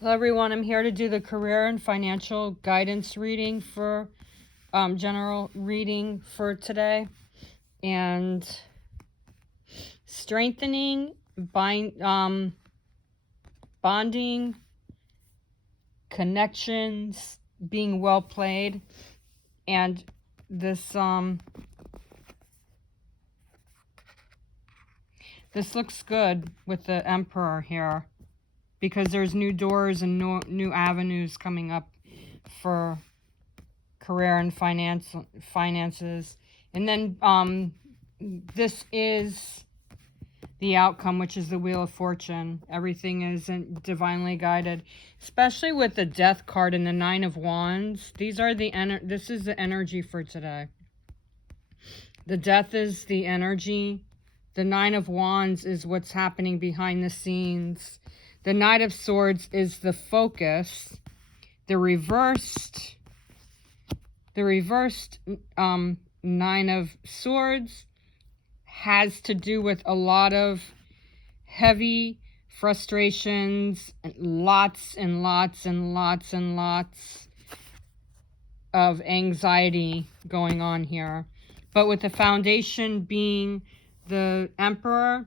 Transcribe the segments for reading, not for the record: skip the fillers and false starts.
Hello everyone, I'm here to do the career and financial guidance reading for general reading for today. And strengthening, bonding, connections, being well played. And this looks good with the Emperor here, because there's new doors and new avenues coming up for career and finances. And then this is the outcome, which is the Wheel of Fortune. Everything is divinely guided, especially with the Death card and the Nine of Wands. These are this is the energy for today. The Death is the energy. The Nine of Wands is what's happening behind the scenes. The Knight of Swords is the focus. The reversed Nine of Swords has to do with a lot of heavy frustrations, lots and lots and lots and lots of anxiety going on here. But with the foundation being the Emperor,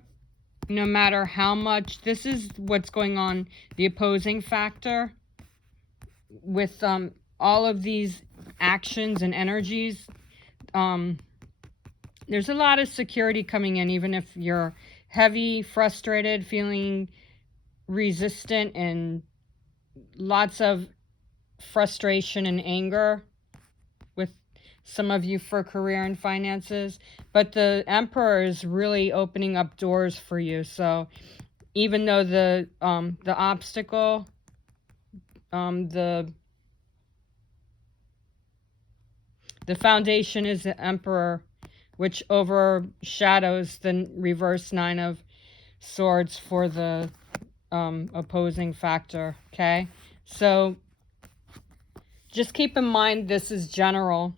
no matter how much, this is what's going on, the opposing factor with all of these actions and energies. There's a lot of security coming in, even if you're heavy, frustrated, feeling resistant, and lots of frustration and anger with some of you for career and finances. But the Emperor is really opening up doors for you. So even though the obstacle, the foundation is the Emperor, which overshadows the reverse Nine of Swords for the opposing factor, okay? So just keep in mind this is general.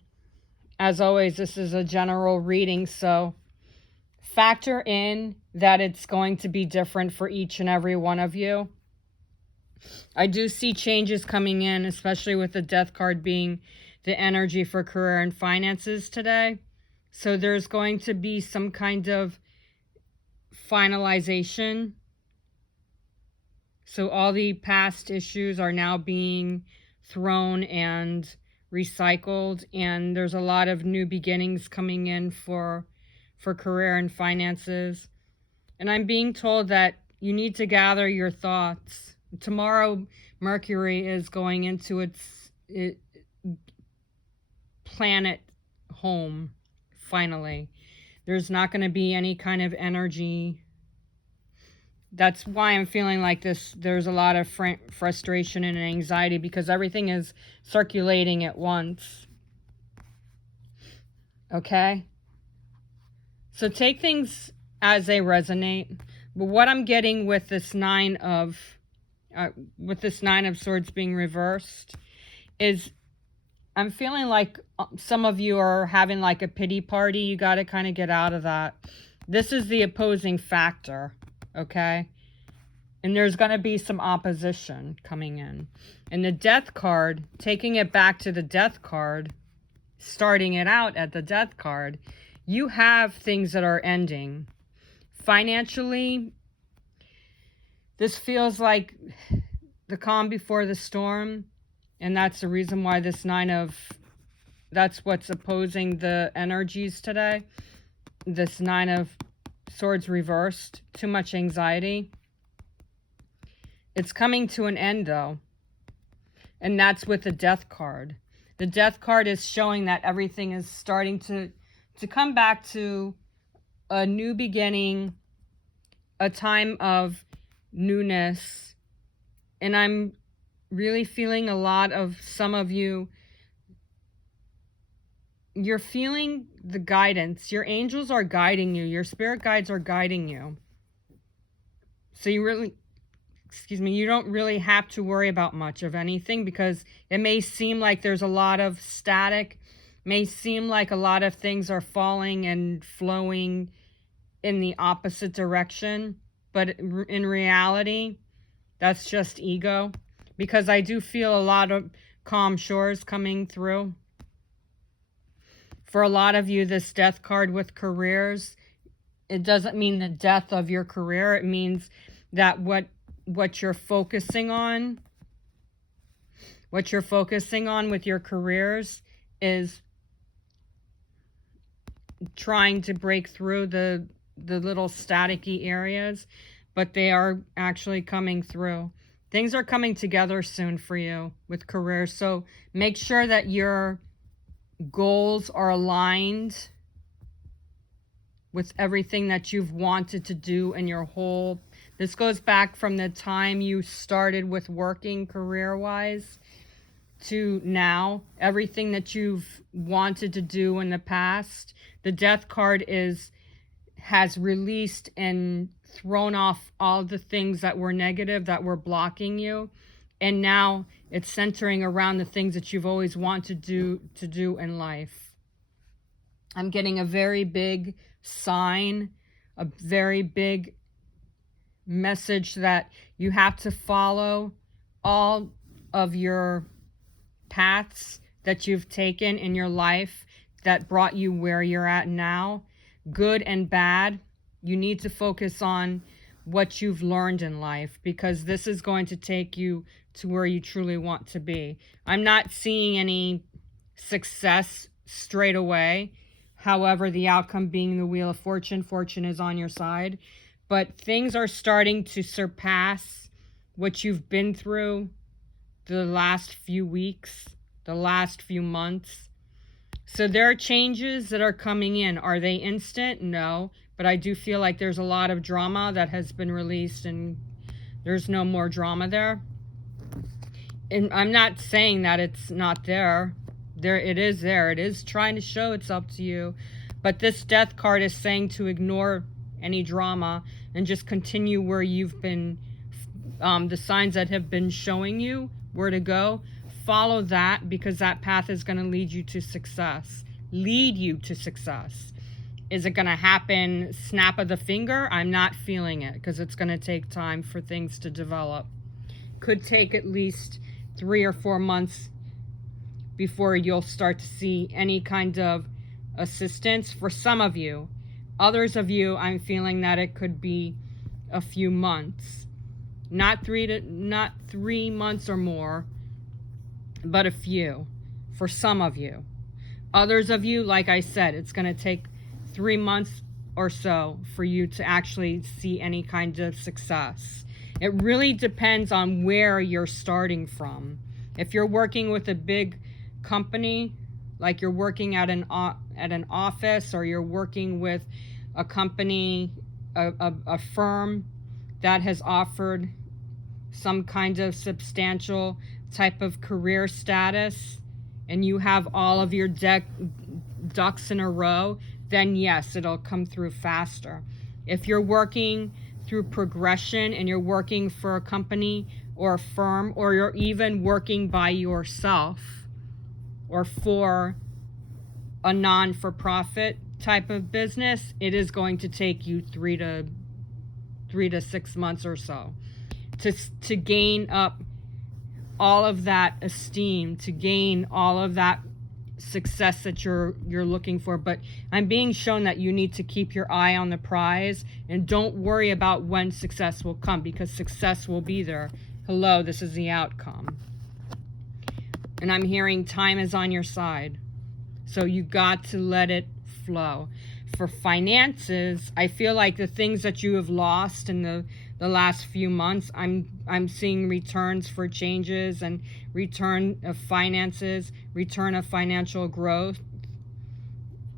As always, this is a general reading, so factor in that it's going to be different for each and every one of you. I do see changes coming in, especially with the Death card being the energy for career and finances today. So there's going to be some kind of finalization. So all the past issues are now being thrown and recycled, and there's a lot of new beginnings coming in for career and finances. And I'm being told that you need to gather your thoughts. Tomorrow, Mercury is going into its planet home, finally. There's not going to be any kind of energy. That's why I'm feeling like this. There's a lot of frustration and anxiety, because everything is circulating at once. Okay? So take things as they resonate. But what I'm getting with this Nine of Swords being reversed is I'm feeling like some of you are having like a pity party. You got to kind of get out of that. This is the opposing factor, okay? And there's going to be some opposition coming in. And the Death card, taking it back to the Death card, starting it out at the Death card, you have things that are ending. Financially, this feels like the calm before the storm. And that's the reason why this that's what's opposing the energies today. This Nine of Swords reversed. Too much anxiety. It's coming to an end, though. And that's with the Death card. The Death card is showing that everything is starting to come back to a new beginning, a time of newness. And I'm really feeling a lot of some of you, you're feeling the guidance. Your angels are guiding you. Your spirit guides are guiding you. So you don't really have to worry about much of anything, because it may seem like there's a lot of static, may seem like a lot of things are falling and flowing in the opposite direction, but in reality, that's just ego. because I do feel a lot of calm shores coming through. For a lot of you, this death card with careers, it doesn't mean the death of your career. It means that what you're focusing on, with your careers is trying to break through the little staticky areas, but they are actually coming through. Things are coming together soon for you with careers. So make sure that your goals are aligned with everything that you've wanted to do in your whole. This goes back from the time you started with working career-wise to now. Everything that you've wanted to do in the past. The death card has released and thrown off all the things that were negative, that were blocking you. And now it's centering around the things that you've always wanted to do in life. I'm getting a very big sign, a very big message that you have to follow all of your paths that you've taken in your life that brought you where you're at now, good and bad. You need to focus on what you've learned in life, because this is going to take you to where you truly want to be. I'm not seeing any success straight away. However, the outcome being the Wheel of Fortune. Fortune is on your side. But things are starting to surpass what you've been through the last few weeks, the last few months. So there are changes that are coming in. Are they instant? No. But I do feel like there's a lot of drama that has been released and there's no more drama there. And I'm not saying that it's not there. It is there. It is trying to show itself to you. But this death card is saying to ignore any drama and just continue where you've been, the signs that have been showing you where to go. Follow that, because that path is going to lead you to success. Is it going to happen snap of the finger? I'm not feeling it, because it's going to take time for things to develop. Could take at least 3 or 4 months before you'll start to see any kind of assistance for some of you. Others of you, I'm feeling that it could be a few months. Not 3 months or more, but a few for some of you. Others of you, like I said, it's going to take 3 months or so for you to actually see any kind of success. It really depends on where you're starting from. If you're working with a big company, like you're working at an office, or you're working with a company, a firm that has offered some kind of substantial type of career status, and you have all of your ducks in a row, then yes, it'll come through faster. If you're working through progression and you're working for a company or a firm, or you're even working by yourself or for a non-for-profit type of business, it is going to take you 3 to 6 months or so to gain up all of that esteem, to gain all of that success that you're looking for. But I'm being shown that you need to keep your eye on the prize and don't worry about when success will come, because success will be there. Hello, this is the outcome. And I'm hearing time is on your side. So you got to let it flow. For finances, I feel like the things that you have lost in the last few months, I'm seeing returns for changes and return of finances, return of financial growth.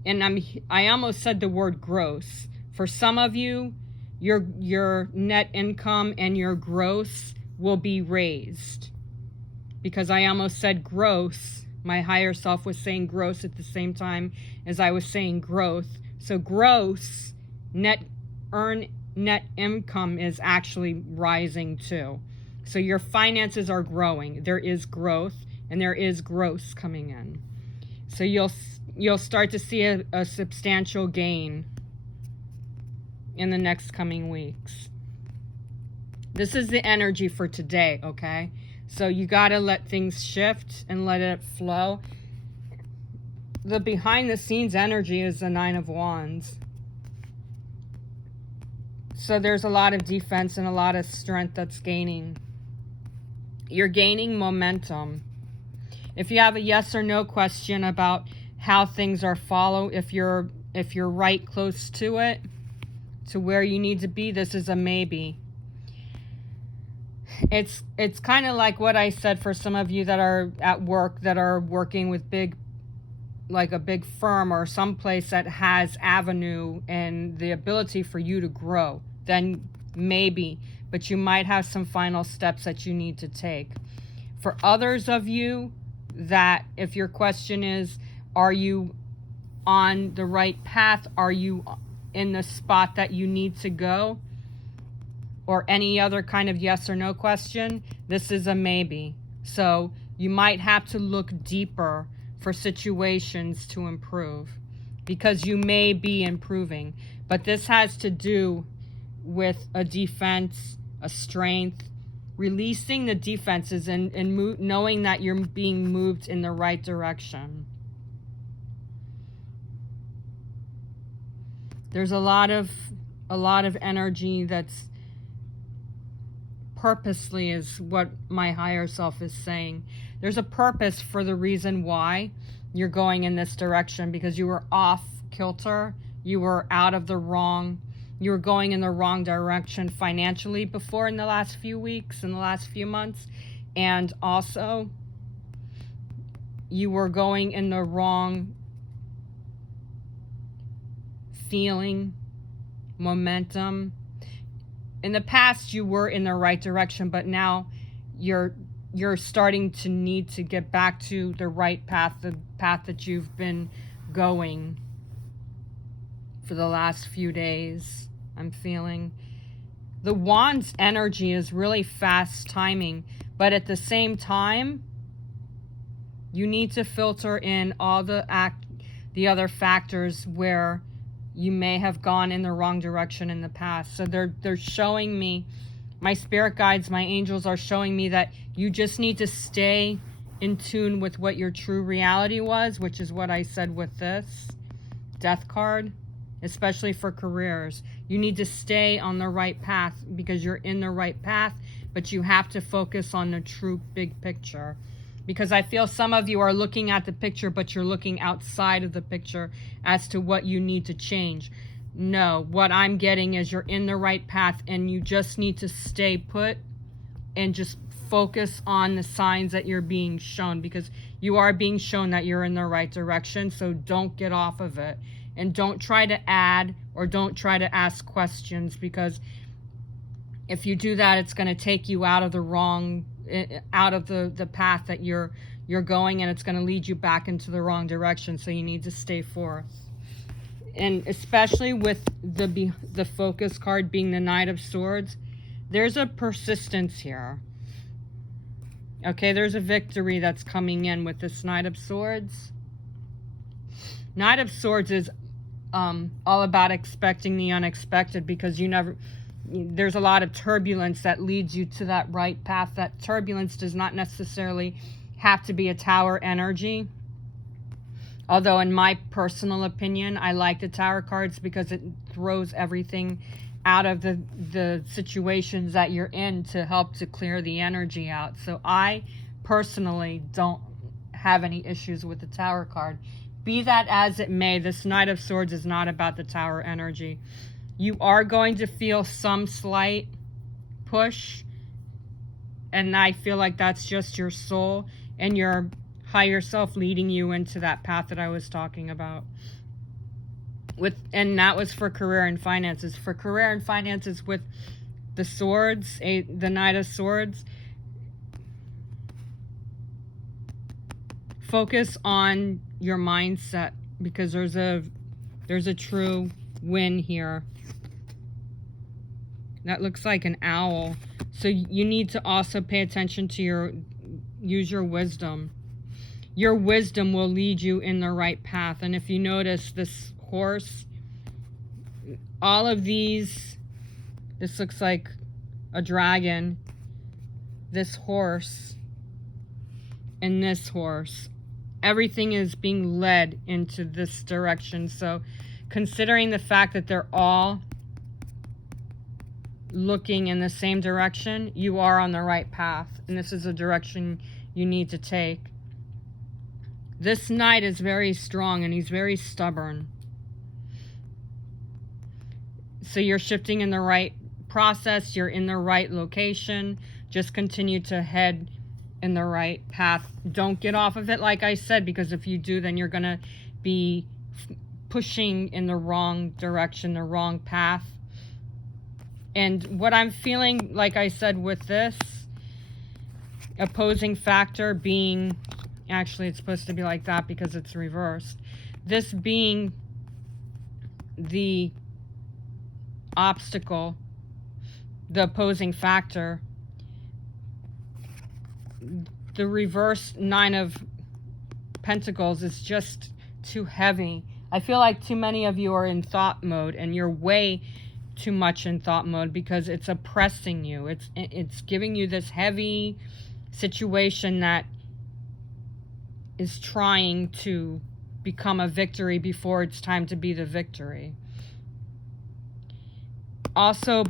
And I almost said the word gross. For some of you, your net income and your gross will be raised. Because I almost said gross. My higher self was saying gross at the same time as I was saying growth. So gross net income is actually rising too. So your finances are growing. There is growth and there is gross coming in. So you'll start to see a substantial gain in the next coming weeks. This is the energy for today, okay? So you got to let things shift and let it flow. The behind the scenes energy is the Nine of Wands. So there's a lot of defense and a lot of strength that's gaining. You're gaining momentum. If you have a yes or no question about how things are if you're right close to it, to where you need to be, this is a maybe. It's kind of like what I said for some of you that are at work, that are working with like a big firm or someplace that has avenue and the ability for you to grow, then maybe, but you might have some final steps that you need to take. For others of you, that if your question is, are you on the right path? Are you in the spot that you need to go? Or any other kind of yes or no question, this is a maybe. So you might have to look deeper for situations to improve, because you may be improving. But this has to do with a defense, a strength, releasing the defenses and knowing that you're being moved in the right direction. There's a lot of energy that's purposely, is what my higher self is saying. There's a purpose for the reason why you're going in this direction, because you were off kilter. You were you were going in the wrong direction financially before, in the last few weeks, in the last few months. And also, you were going in the wrong feeling, momentum. In the past, you were in the right direction, but now you're starting to need to get back to the right path, the path that you've been going for the last few days. I'm feeling the Wands energy is really fast timing, but at the same time, you need to filter in all the other factors where you may have gone in the wrong direction in the past. So they're showing me, my spirit guides, my angels are showing me that you just need to stay in tune with what your true reality was, which is what I said with this Death card, especially for careers. You need to stay on the right path, because you're in the right path, but you have to focus on the true big picture. Because I feel some of you are looking at the picture, but you're looking outside of the picture as to what you need to change. No, what I'm getting is you're in the right path, and you just need to stay put and just focus on the signs that you're being shown, because you are being shown that you're in the right direction. So don't get off of it, and don't try to add or don't try to ask questions, because if you do that, it's going to take you out of the path that you're going, and it's going to lead you back into the wrong direction. So you need to stay forth. And especially with the focus card being the Knight of Swords, there's a persistence here. Okay, there's a victory that's coming in with this Knight of Swords. Knight of Swords is all about expecting the unexpected, because there's a lot of turbulence that leads you to that right path. That turbulence does not necessarily have to be a Tower energy. Although in my personal opinion, I like the Tower cards because it throws everything out of the situations that you're in to help to clear the energy out. So I personally don't have any issues with the Tower card. Be that as it may, this Knight of Swords is not about the Tower energy. You are going to feel some slight push, and I feel like that's just your soul and your higher self leading you into that path that I was talking about. And that was for career and finances. For career and finances with the swords, the Knight of Swords, focus on your mindset, because there's a true win here. That looks like an owl. So you need to also pay attention to use your wisdom. Your wisdom will lead you in the right path. And if you notice this horse, all of these, this looks like a dragon. This horse and this horse. Everything is being led into this direction. So considering the fact that they're all looking in the same direction, you are on the right path, and this is a direction you need to take. This knight is very strong and he's very stubborn. So you're shifting in the right process, you're in the right location. Just continue to head in the right path. Don't get off of it, like I said, because if you do, then you're going to be pushing in the wrong direction, the wrong path. And what I'm feeling, like I said, with this opposing factor being, actually it's supposed to be like that because it's reversed. This being the obstacle, the opposing factor, the reverse Nine of Pentacles is just too heavy. I feel like too many of you are in thought mode, and you're way too much in thought mode because it's oppressing you. It's giving you this heavy situation that is trying to become a victory before it's time to be the victory. Also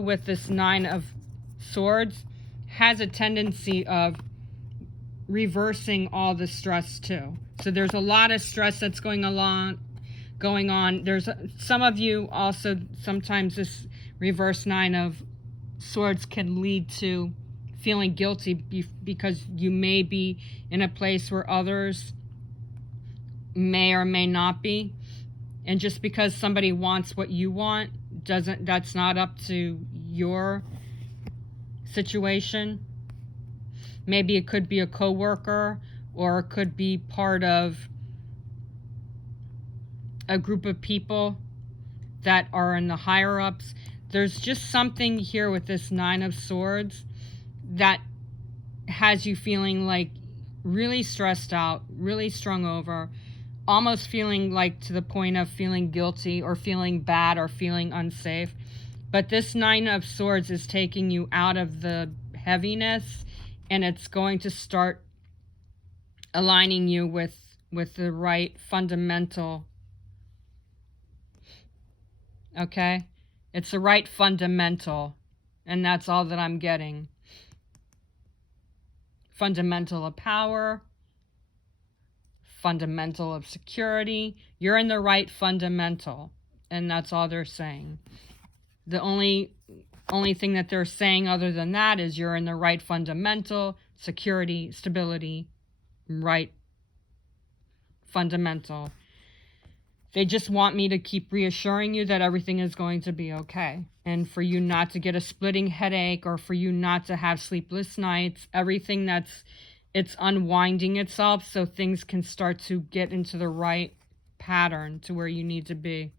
with this Nine of Swords, has a tendency of reversing all the stress too. So there's a lot of stress that's going on. There's some of you also, sometimes this reverse Nine of Swords can lead to feeling guilty because you may be in a place where others may or may not be. And just because somebody wants what you want, that's not up to your situation. Maybe it could be a coworker, or it could be part of a group of people that are in the higher ups. There's just something here with this Nine of Swords that has you feeling like really stressed out, really strung over, almost feeling like to the point of feeling guilty or feeling bad or feeling unsafe. But this Nine of Swords is taking you out of the heaviness, and it's going to start aligning you with the right fundamental. Okay? It's the right fundamental, and that's all that I'm getting. Fundamental of power, fundamental of security. You're in the right fundamental, and that's all they're saying. The only thing that they're saying other than that is you're in the right fundamental, security, stability, right fundamental. They just want me to keep reassuring you that everything is going to be okay. And for you not to get a splitting headache, or for you not to have sleepless nights. Everything it's unwinding itself so things can start to get into the right pattern to where you need to be.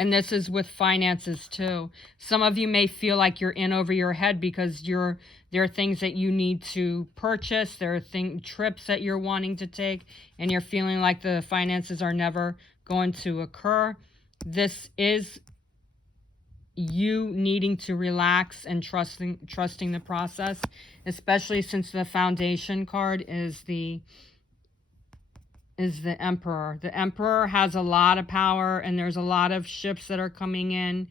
And this is with finances too. Some of you may feel like you're in over your head because there are things that you need to purchase. There are trips that you're wanting to take, and you're feeling like the finances are never going to occur. This is you needing to relax and trusting the process, especially since the Foundation card is the Emperor. The Emperor has a lot of power, and there's a lot of ships that are coming in.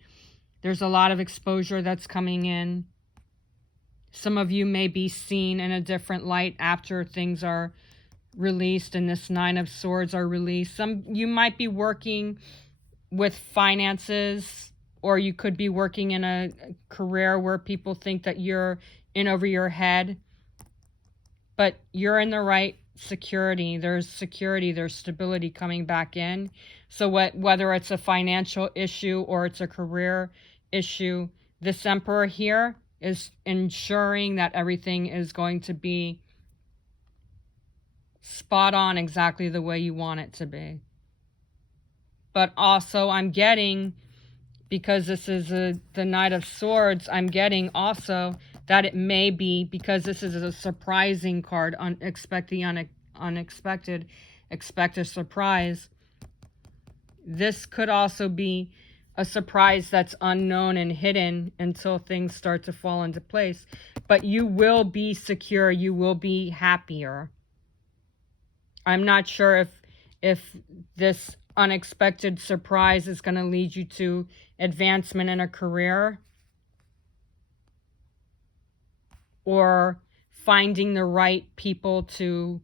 There's a lot of exposure that's coming in. Some of you may be seen in a different light after things are released and this Nine of Swords are released. You might be working with finances, or you could be working in a career where people think that you're in over your head, but you're in the right security. There's stability coming back in. So whether it's a financial issue or it's a career issue, this Emperor here is ensuring that everything is going to be spot on, exactly the way you want it to be. But also I'm getting, because this is the Knight of Swords, I'm getting also that it may be, because this is a surprising card, expect a surprise. This could also be a surprise that's unknown and hidden until things start to fall into place. But you will be secure. You will be happier. I'm not sure if this unexpected surprise is going to lead you to advancement in a career, or finding the right people to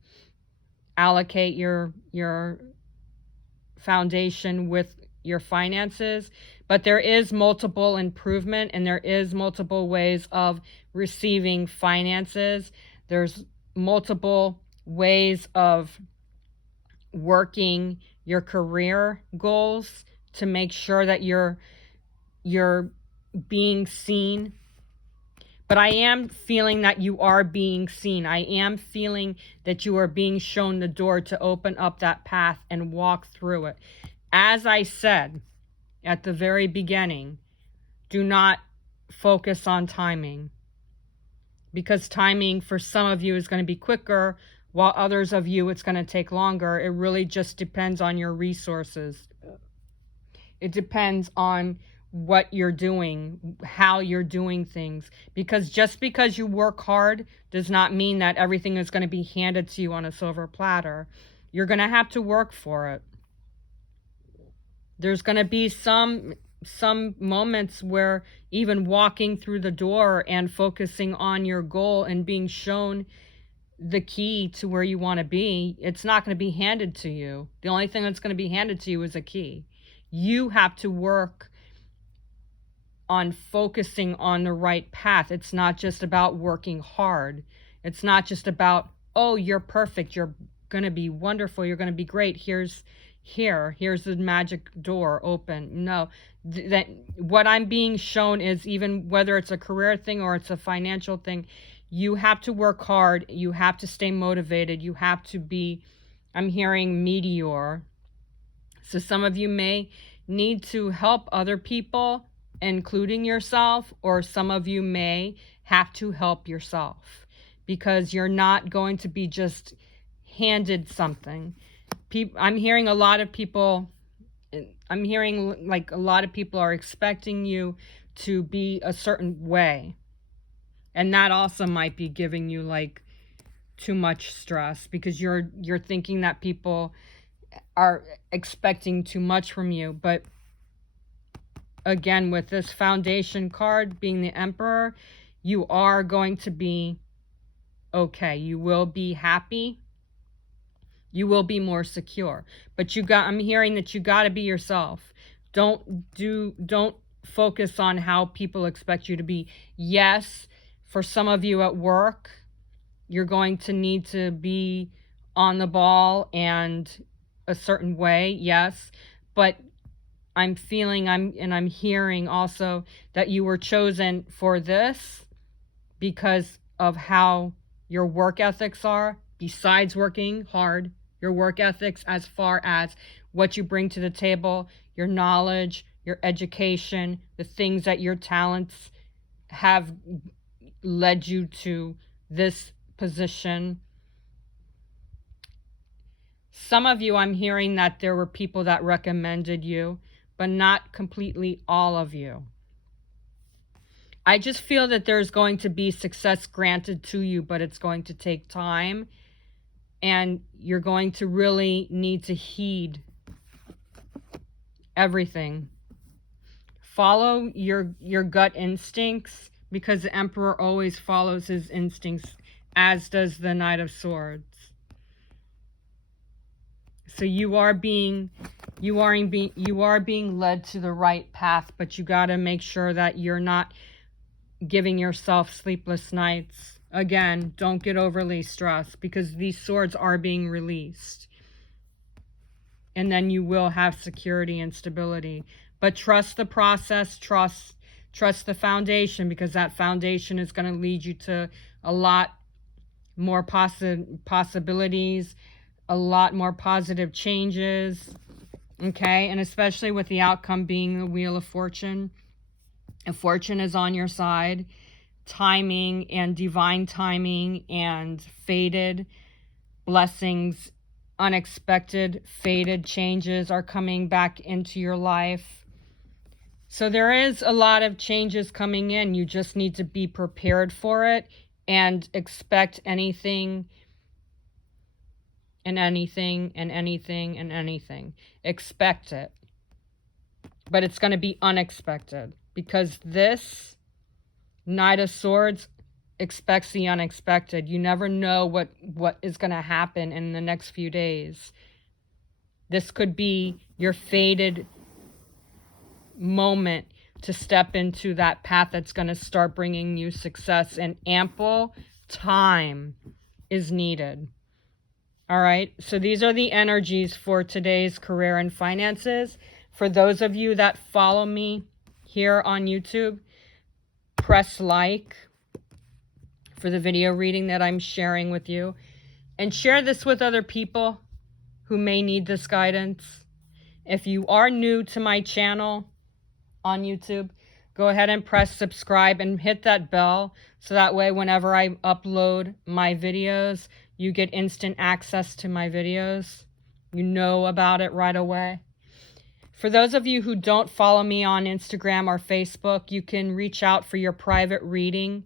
allocate your foundation with your finances. But there is multiple improvement, and there is multiple ways of receiving finances. There's multiple ways of working your career goals to make sure that you're being seen. But I am feeling that you are being seen. I am feeling that you are being shown the door to open up that path and walk through it. As I said at the very beginning, do not focus on timing, because timing for some of you is going to be quicker, while others of you it's going to take longer. It really just depends on your resources. It depends on what you're doing, how you're doing things. Because just because you work hard does not mean that everything is going to be handed to you on a silver platter. You're going to have to work for it. There's going to be some moments where even walking through the door and focusing on your goal and being shown the key to where you want to be, it's not going to be handed to you. The only thing that's going to be handed to you is a key. You have to work on focusing on the right path. It's not just about working hard. It's not just about, oh, you're perfect, you're going to be wonderful, you're going to be great, here's the magic door open. No, that what I'm being shown is, even whether it's a career thing or it's a financial thing, you have to work hard, you have to stay motivated, you have to be, I'm hearing meteor. So some of you may need to help other people, including yourself, or some of you may have to help yourself, because you're not going to be just handed something. I'm hearing a lot of people, I'm hearing like a lot of people are expecting you to be a certain way. And that also might be giving you like too much stress, because you're thinking that people are expecting too much from you. But again, with this foundation card being the Emperor, you are going to be okay. You will be happy. You will be more secure. But I'm hearing that you got to be yourself. Don't focus on how people expect you to be. Yes, for some of you at work, you're going to need to be on the ball and a certain way, yes. But I'm feeling, I'm hearing also that you were chosen for this because of how your work ethics are, besides working hard, your work ethics as far as what you bring to the table, your knowledge, your education, the things that your talents have led you to this position. Some of you, I'm hearing that there were people that recommended you, but not completely all of you. I just feel that there's going to be success granted to you, but it's going to take time, and you're going to really need to heed everything. Follow your gut instincts, because the Emperor always follows his instincts, as does the Knight of Swords. So you are being led to the right path, but you got to make sure that you're not giving yourself sleepless nights. Again, don't get overly stressed, because these swords are being released. And then you will have security and stability. But trust the process, trust the foundation, because that foundation is going to lead you to a lot more possibilities, a lot more positive changes, okay? And especially with the outcome being the Wheel of Fortune. And fortune is on your side. Timing and divine timing and fated blessings, unexpected, fated changes are coming back into your life. So there is a lot of changes coming in. You just need to be prepared for it and expect anything and anything and anything and anything. Expect it. But it's going to be unexpected, because this Knight of Swords expects the unexpected. You never know what is going to happen in the next few days. This could be your fated moment to step into that path that's going to start bringing you success, and ample time is needed. All right, so these are the energies for today's career and finances. For those of you that follow me here on YouTube, press like for the video reading that I'm sharing with you, and share this with other people who may need this guidance. If you are new to my channel on YouTube, go ahead and press subscribe and hit that bell, so that way whenever I upload my videos, you get instant access to my videos. You know about it right away. For those of you who don't follow me on Instagram or Facebook, you can reach out for your private reading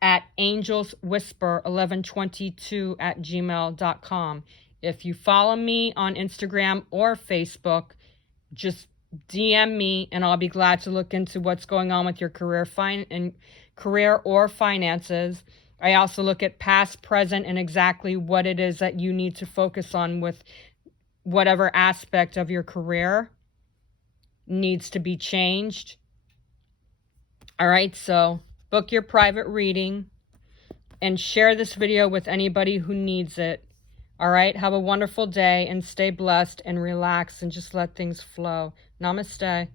at angelswhisper1122@gmail.com. If you follow me on Instagram or Facebook, just DM me and I'll be glad to look into what's going on with your career or finances. I also look at past, present, and exactly what it is that you need to focus on with whatever aspect of your career needs to be changed. All right, so book your private reading and share this video with anybody who needs it. All right, have a wonderful day and stay blessed and relax and just let things flow. Namaste.